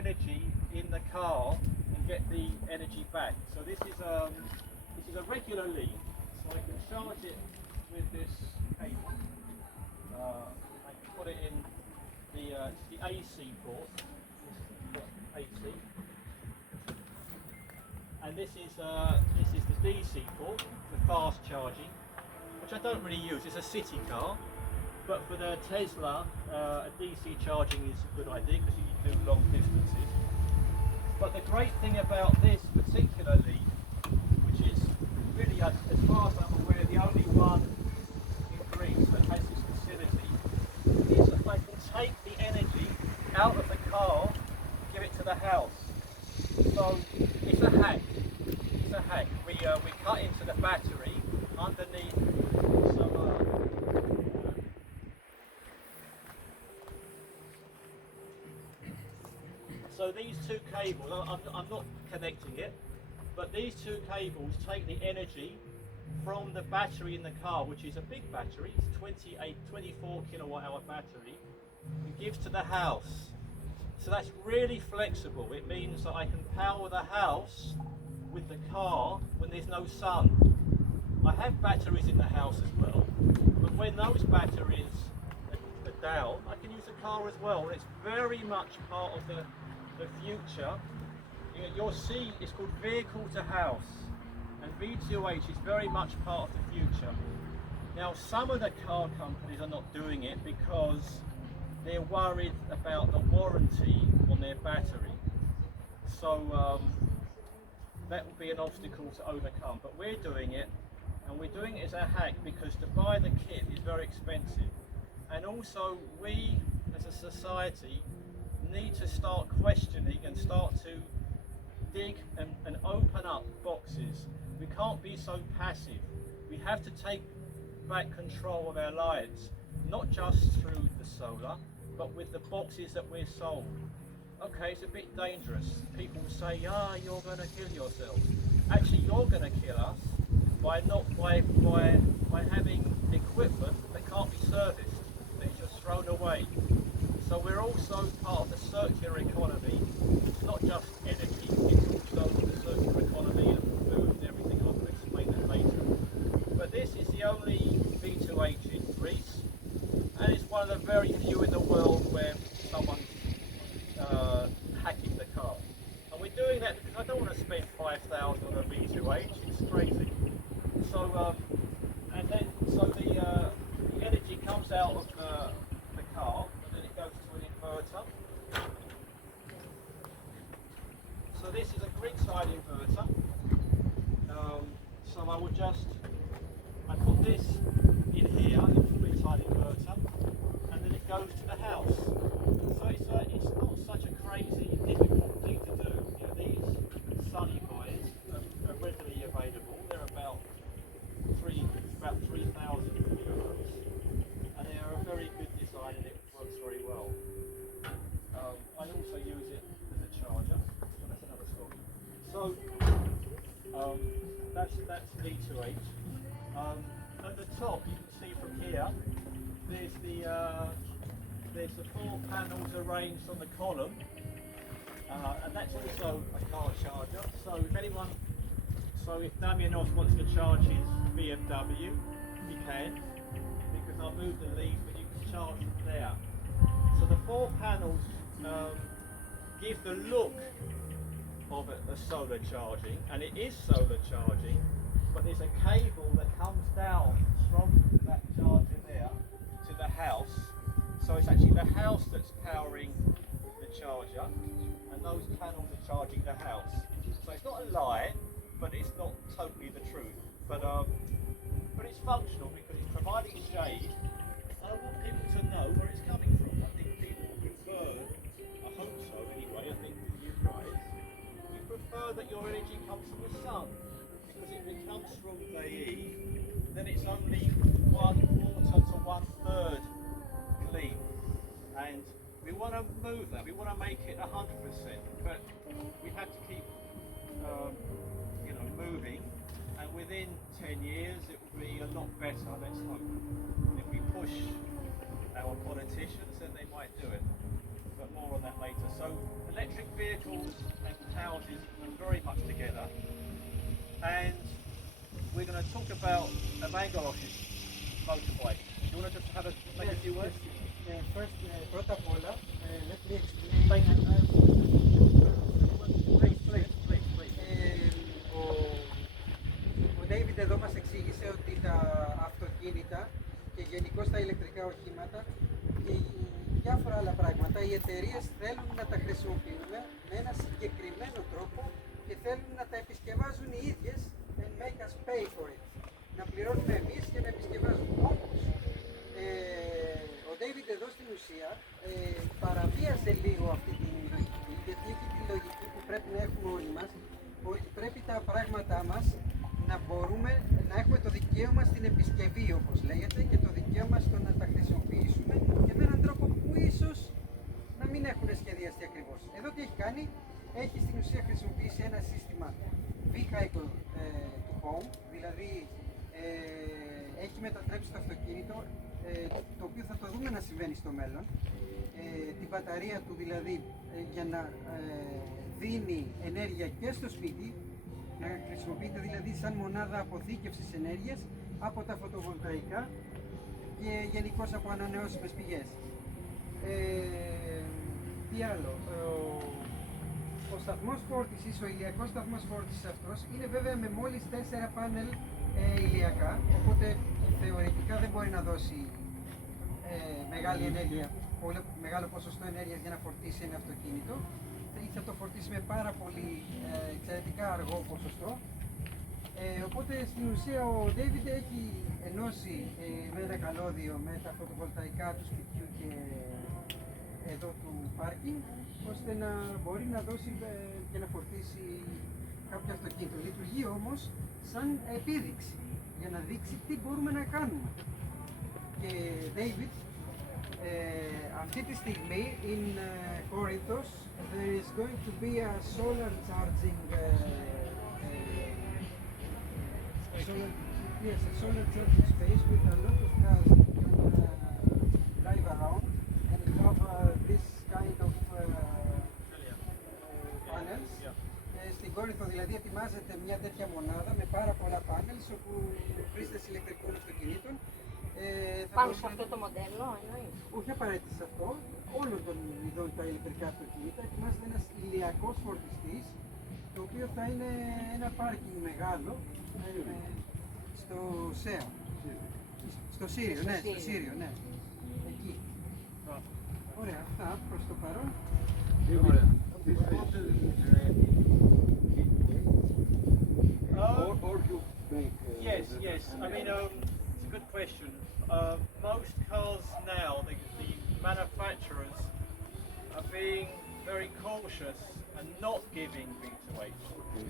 energy in the car and get the energy back. So this is a regular lead, so I can charge it with this cable. I can put it in the AC port. This is AC, and this is the DC port, the fast charging, which I don't really use. It's a city car, but for the Tesla, a DC charging is a good idea because you do long distances. But the great thing about this particular lead, which is really, as far as I'm aware, the only one in Greece that has this facility, is that I can take the energy out of the car and give it to the house. So it's a hack. It's a hack. We cut into the battery underneath so these two cables, I'm not connecting it, but these two cables take the energy from the battery in the car, which is a big battery, it's 24 kilowatt hour battery, and gives to the house. So that's really flexible. It means that I can power the house with the car when there's no sun. I have batteries in the house as well, but when those batteries are down, I can use the car as well, and it's very much part of the future. You'll see it's called vehicle to house, and V2H is very much part of the future. Now, some of the car companies are not doing it because they're worried about the warranty on their battery. So that will be an obstacle to overcome. But we're doing it, and we're doing it as a hack because to buy the kit is very expensive. And also, we as a society need to start questioning and start to dig and open up boxes. We can't be so passive. We have to take back control of our lives, not just through the solar, but with the boxes that we're sold. Okay, it's a bit dangerous. People say, you're going to kill yourself. Actually, you're going to kill us by having equipment that can't be serviced, that is just thrown away. So we're also part of the circular economy. It's not just energy, it's also the circular economy of food and everything. I'll explain that later. But this is the only V2H in Greece, and it's one of the very few in the world where someone's hacking the car. And we're doing that because I don't want to spend 5,000 on a V2H, it's crazy. So the energy comes out of the car, and then it goes to an inverter. So this is a grid side inverter. So I put this in here, in the grid side inverter, and then it goes to the house. So it's not such a crazy, difficult thing to do. These sunny boys are readily available. They're about 3,000 euros, and they are a very good design, and it works very well. I also use it as a charger, but that's another story. So that's V2H. At the top, you can see from here, there's the 4 panels arranged on the column, and that's also a car charger. So if Damianos wants to charge his BMW, he can, because I'll move the lead, but you can charge from there. So the 4 panels give the look of a solar charging, and it is solar charging, but there's a cable that comes down from that charger there to the house. So it's actually the house that's powering the charger, and those panels are charging the house. So it's not a lie, but it's not totally the truth. But it's functional because it's providing shade. I want people to know where it's coming from. I think people prefer, I hope so anyway, I think with you guys, you prefer that your energy comes from the sun. Because if it comes from VE, then it's only 1/4 to 1/3 clean. And we want to move that, we want to make it 100%, but we have to keep moving, and within 10 years it will be a lot better, let's hope. If we push our politicians, then they might do it, but more on that later. So electric vehicles and houses are very much together. And we're going to talk about Evangelos's motorbike. Do you want to just make a few words? First, πρώτα απ' όλα, let me explain. Thank you. Ο David εδώ μας εξήγησε ότι τα αυτοκίνητα και γενικώς τα ηλεκτρικά οχήματα και διάφορα άλλα πράγματα οι εταιρείες θέλουν να τα χρησιμοποιούν με ένα συγκεκριμένο τρόπο και θέλουν να τα επισκευάζουν οι ίδιες and make us pay for it. Να πληρώνουμε εμείς και να επισκευάζουμε. Όμως, ο David εδώ στην ουσία παραβίασε λίγο αυτή την λογική, γιατί έχει τη λογική που πρέπει να έχουμε όλοι μας, ότι πρέπει τα πράγματά μας να μπορούμε να έχουμε το δικαίωμα στην επισκευή, όπως λέγεται, και το δικαίωμα στο να τα χρησιμοποιήσουμε και με έναν τρόπο που ίσως να μην έχουν σχεδιαστεί ακριβώς. Εδώ τι έχει κάνει, έχει στην ουσία χρησιμοποιήσει ένα σύστημα V2H to home, δηλαδή έχει μετατρέψει το αυτοκίνητο, το οποίο θα το δούμε να συμβαίνει στο μέλλον, την μπαταρία του δηλαδή για να δίνει ενέργεια και στο σπίτι, να χρησιμοποιείται δηλαδή σαν μονάδα αποθήκευσης ενέργειας από τα φωτοβολταϊκά και γενικώς από ανανεώσιμες πηγές. Τι άλλο, ο σταθμός φόρτισης, ο ηλιακός σταθμός φόρτισης αυτός είναι βέβαια με μόλις 4 πάνελ ηλιακά, οπότε θεωρητικά δεν μπορεί να δώσει μεγάλη ενέργεια, μεγάλο ποσοστό ενέργειας για να φορτίσει ένα αυτοκίνητο. Θα το φορτίσει με πάρα πολύ εξαιρετικά αργό ποσοστό. Οπότε στην ουσία ο David έχει ενώσει με ένα καλώδιο με τα φωτοβολταϊκά του σπιτιού και εδώ του πάρκινγκ, ώστε να μπορεί να δώσει και να φορτίσει κάποιο αυτοκίνητο. Λειτουργεί όμως σαν επίδειξη για να δείξει τι μπορούμε να κάνουμε. Και David, αυτή τη στιγμή in Corinthos there is going to be a solar charging solar charging space with a lot of cars that can drive around and have this kind of panels. Στην Κόρινθο δηλαδή ετοιμάζεται μια τέτοια μονάδα με πάρα πολλά panels όπου χρήστες ηλεκτρικών αυτοκινήτων Πάνω σε αυτό το μοντέλο, εννοείς? όχι απαραίτητα σε αυτό, όλων των ειδών τα ηλεκτρικά αυτοκίνητα ετοιμάζεται ένας ηλιακός φορτιστής, το οποίο θα είναι ένα πάρκινγκ μεγάλο στο ΣΕΑ. Στο Σύριο, ναι, στο Σύριο, ναι. Εκεί. Ωραία, αυτά προς το παρόν. Yes, yes. I mean, it's a good question. Most cars now, the manufacturers are being very cautious and not giving V2H.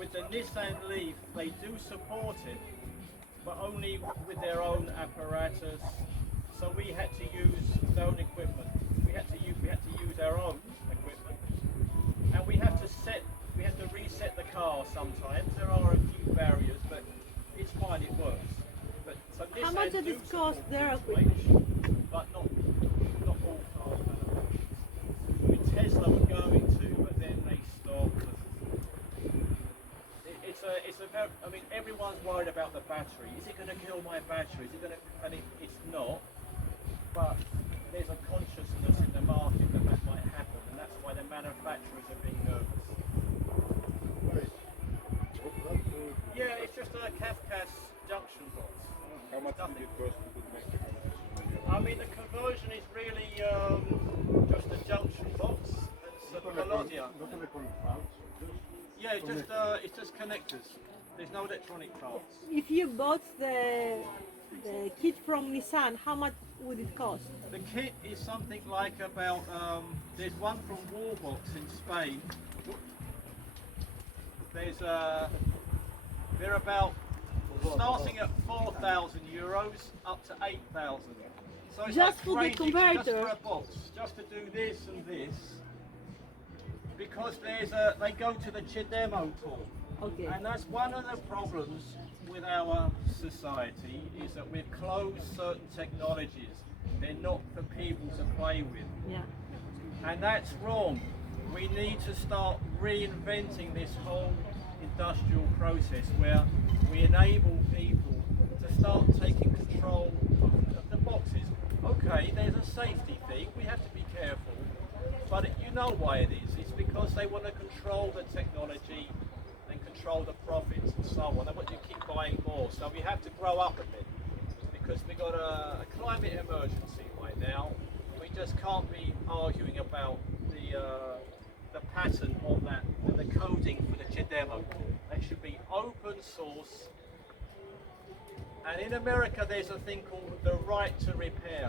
With the Nissan Leaf, they do support it, but only with their own apparatus. So we had to use their own equipment. We had to use our own equipment, and we have to reset the car sometimes. There are a few barriers, but it's fine. It works. But so How much does it cost their V2H, equipment? but not all cars. I mean, Tesla were going to, but then they stopped. It's a very, I mean, everyone's worried about the battery. Is it going to kill my battery? Is it going to? And it's not. But there's a consciousness in the market that might happen, and that's why the manufacturers are being nervous. Yeah, it's just a Kafkas junction box. How much did it cost to make the conversion? I mean, the conversion is really just a junction box and some melodia. Yeah, it's just connectors. There's no electronic parts. If you bought the kit from Nissan, how much would it cost? The kit is something like about, there's one from Wallbox in Spain. They're about starting at 4,000 euros up to 8,000. So it's Just like for the crazy, converter? just for a box, just to do this and this. Because they go to the Chidemo tour. Okay. And that's one of the problems with our society, is that we've closed certain technologies. They're not for people to play with. Yeah. And that's wrong. we need to start reinventing this whole industrial process where we enable people to start taking control of the boxes. Okay, there's a safety thing, we have to be careful, but you know why it is. It's because they want to control the technology and control the profits and so on. They want you to keep buying more. So we have to grow up a bit because we've got a climate emergency right now. We just can't be arguing about the pattern on that and the coding for the demo. That should be open source. And in America there's a thing called the right to repair.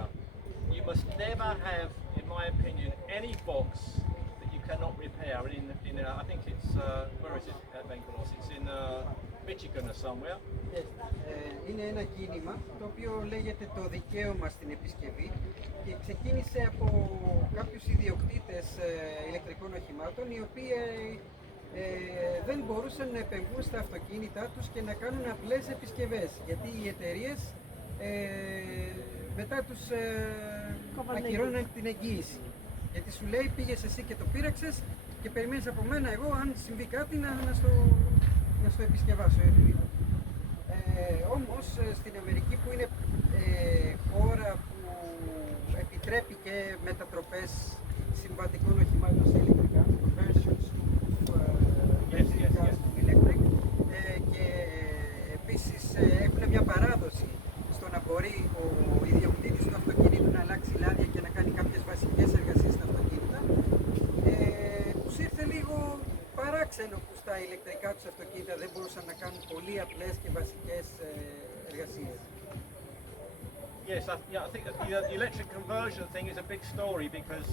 You must never have, in my opinion, any box that you cannot repair. I think it's, where is it at Bengalos? It's in Michigan or somewhere. Είναι ένα κίνημα το οποίο λέγεται το δικαίωμα στην επισκευή και ξεκίνησε από κάποιους ιδιοκτήτες ηλεκτρικών οχημάτων οι οποίοι δεν μπορούσαν να επεμβούν στα αυτοκίνητά τους και να κάνουν απλές επισκευές γιατί οι εταιρείες μετά τους ακυρώναν την εγγύηση. Γιατί σου λέει πήγες εσύ και το πείραξες και περιμένεις από μένα εγώ αν συμβεί κάτι να στο επισκευάσω. Όμως στην Αμερική που είναι χώρα που επιτρέπει και μετατροπές συμβατικών οχημάτων σε ηλεκτρικά, conversions electric, και επίσης έχουν μια παράδοση στο να μπορεί ο ιδιοκτήτης του αυτοκινήτου να αλλάξει λάδια και να κάνει κάποιες βασικές εργασίες στα αυτοκίνητα, τους ήρθε λίγο παράξενο που στα ηλεκτρικά τους αυτοκίνητα δεν μπορούσαν να κάνουν πολύ απλές και βασικές εργασίες. Yes, I think that the electric conversion thing is a big story because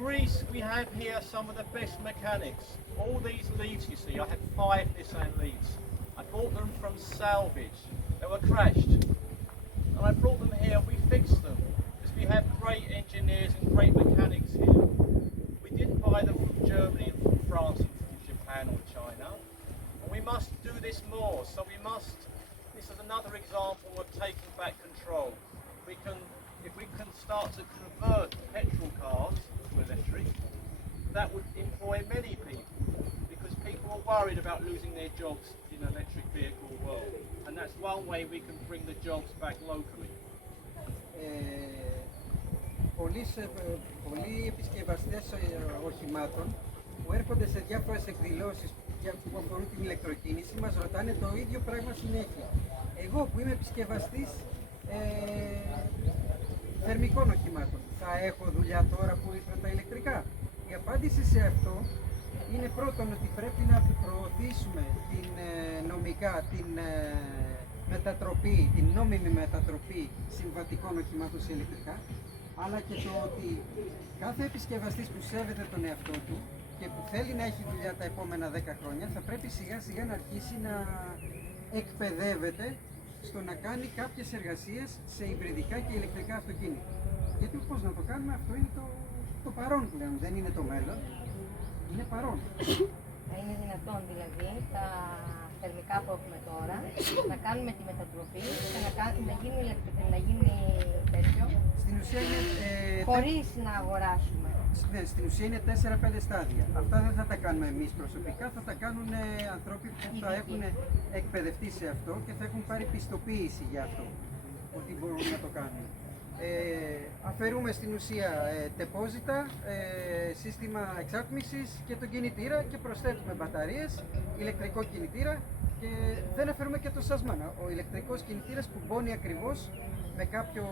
Greece, we have here some of the best mechanics. All these leads you see, I had 5 Nissan leads. I bought them from salvage. They were crashed. And I brought them here, we fixed them. Because we have great engineers and great mechanics here. We didn't buy them from Germany and from France and from Japan or China. And we must do this more. So we must, this is another example of taking back control. If we can start to convert petrol cars to electric, that would employ many people because people are worried about losing their jobs in an electric vehicle world. And that's one way we can bring the jobs back locally. Πολλοί επισκευαστές οχημάτων που έρχονται σε διάφορες εκδηλώσεις που αφορούν την ηλεκτροκίνηση μας ρωτάνε το ίδιο πράγμα συνέχεια. Εγώ που είμαι επισκευαστής θερμικών οχημάτων, θα έχω δουλειά τώρα που ήρθαν τα ηλεκτρικά? Η απάντηση σε αυτό είναι πρώτον ότι πρέπει να προωθήσουμε νομικά την μετατροπή, την νόμιμη μετατροπή συμβατικών οχημάτων σε ηλεκτρικά, αλλά και το ότι κάθε επισκευαστής που σέβεται τον εαυτό του και που θέλει να έχει δουλειά τα επόμενα 10 χρόνια θα πρέπει σιγά σιγά να αρχίσει να εκπαιδεύεται στο να κάνει κάποιες εργασίες σε υβριδικά και ηλεκτρικά αυτοκίνητα. Γιατί πώς να το κάνουμε, αυτό είναι το παρόν πλέον, δεν είναι το μέλλον, είναι παρόν. Είναι δυνατόν δηλαδή τα θερμικά που έχουμε τώρα να κάνουμε τη μετατροπή και να γίνει τέτοιο Στην ουσία είναι, χωρίς να αγοράσουμε. Ναι, στην ουσία είναι 4-5 στάδια. Αυτά δεν θα τα κάνουμε εμείς προσωπικά, θα τα κάνουν άνθρωποι που θα έχουν εκπαιδευτεί σε αυτό και θα έχουν πάρει πιστοποίηση για αυτό, ότι μπορούν να το κάνουν. Αφαιρούμε στην ουσία τεπόζιτα, σύστημα εξάτμισης και τον κινητήρα και προσθέτουμε μπαταρίες, ηλεκτρικό κινητήρα και δεν αφαιρούμε και το σασμάνα. Ο ηλεκτρικός κινητήρας κουμπώνει ακριβώς με κάποιο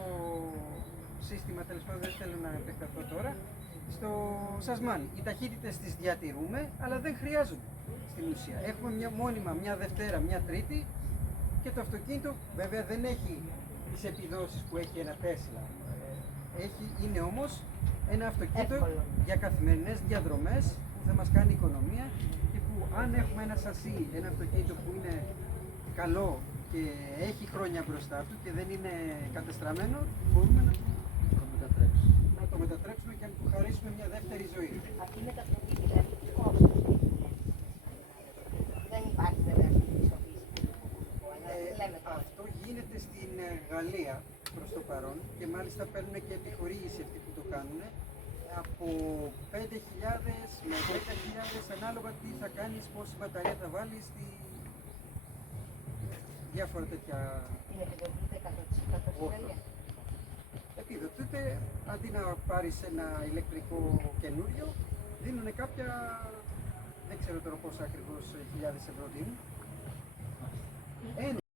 σύστημα, τέλος πάντων δεν θέλω να επεκταθώ τώρα, στο σασμάν. Οι ταχύτητες τις διατηρούμε, αλλά δεν χρειάζονται στην ουσία. Έχουμε μόνιμα μια Δευτέρα, μια Τρίτη και το αυτοκίνητο βέβαια δεν έχει τις επιδόσεις που έχει ένα Τέσλα. Είναι όμως ένα αυτοκίνητο για καθημερινές διαδρομές που θα μας κάνει οικονομία και που αν έχουμε ένα σασί, ένα αυτοκίνητο που είναι καλό και έχει χρόνια μπροστά του και δεν είναι κατεστραμμένο, μπορούμε να το μετατρέψουμε και να του χαρίσουμε μια δεύτερη ζωή. Αυτή η μετατροπή δηλαδή τι κόστος δεν υπάρχει βέβαια στην πιστοποίηση. Αυτό γίνεται στην Γαλλία προς το παρόν και μάλιστα παίρνουν και επιχορήγηση αυτοί που το κάνουν, από 5.000 με 10.000 ανάλογα τι θα κάνεις, πόση μπαταρία θα βάλεις, διάφορα τέτοια. Είναι επιδοτείται 100% στη Όχι. Γαλλία. Επιδοτείται, αντί να πάρεις ένα ηλεκτρικό καινούριο, δίνουν κάποια, δεν ξέρω τώρα πόσα ακριβώς χιλιάδες ευρώ δίνουν.